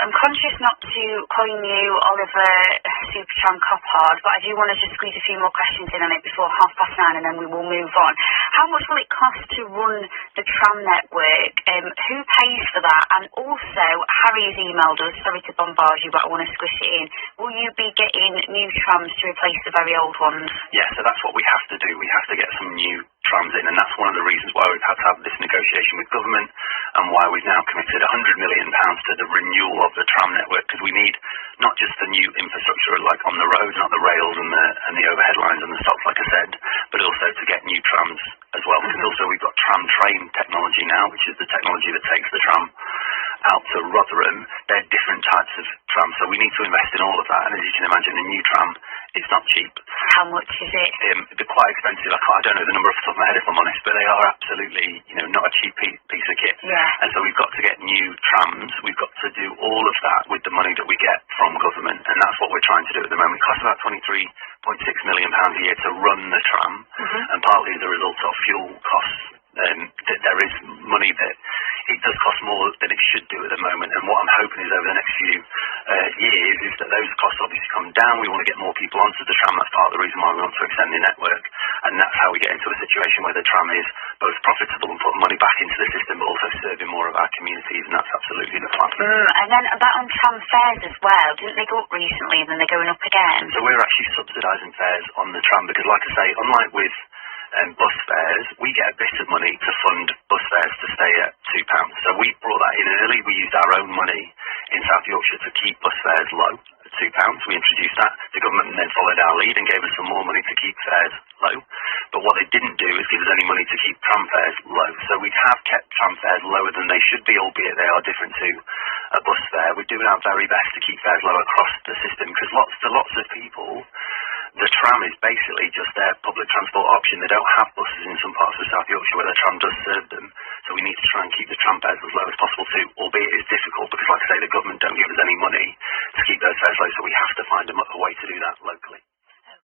I'm conscious not to coin you Oliver Supertram Coppard, but I do want to just squeeze a few more questions in on it before 9:30, and then we will move on. How much will it cost to run the tram network? Who pays for that? And also, Harry has emailed us, sorry to bombard you, but I want to squish it in. Will you be getting new trams to replace the very old ones? Yeah, so that's what we have to do. We have to get some new trams in, and that's one of the reasons why we've had to have this negotiation with government and why we've now committed £100 million to the renewal of the tram network, because we need not just the new infrastructure like on the roads, not the rails and the overhead lines and the stops, like I said, but also to get new trams as well, because also we've got tram train technology now, which is the technology that takes the tram out to Rotherham. They're different types of trams, so we need to invest in all of that. And as you can imagine, a new tram, it's not cheap. How much is it? They're quite expensive. I don't know the number off the top of my head, if I'm honest, but they are absolutely, not a cheap piece of kit. Yeah. And so we've got to get new trams. We've got to do all of that with the money that we get from government, and that's what we're trying to do at the moment. It costs about £23.6 million a year to run the tram, and partly as a result of fuel costs. There is money that it does cost more than it should do at the moment, and what I'm hoping is over the next few years is that those costs obviously come down. We want to get more people onto the tram. That's part of the reason why we want to extend the network, and that's how we get into a situation where the tram is both profitable and putting money back into the system, but also serving more of our communities, and that's absolutely the plan. And then about on tram fares as well, didn't they go up recently and then they're going up again? So we're actually subsidising fares on the tram because, like I say, unlike with bus fares, we get a bit of money to fund bus fares to stay at £2. So we brought that in early. We used our own money in South Yorkshire to keep bus fares low at £2. We introduced that. The government then followed our lead and gave us some more money to keep fares low. But what they didn't do is give us any money to keep tram fares low. So we have kept tram fares lower than they should be, albeit they are different to a bus fare. We're doing our very best to keep fares low across the system because lots of people, the tram is basically just their public transport option. They don't have buses in some parts of South Yorkshire where the tram does serve them. So we need to try and keep the tram fares as low as possible too, albeit it's difficult because, like I say, the government don't give us any money to keep those fares low, so we have to find a way to do that locally.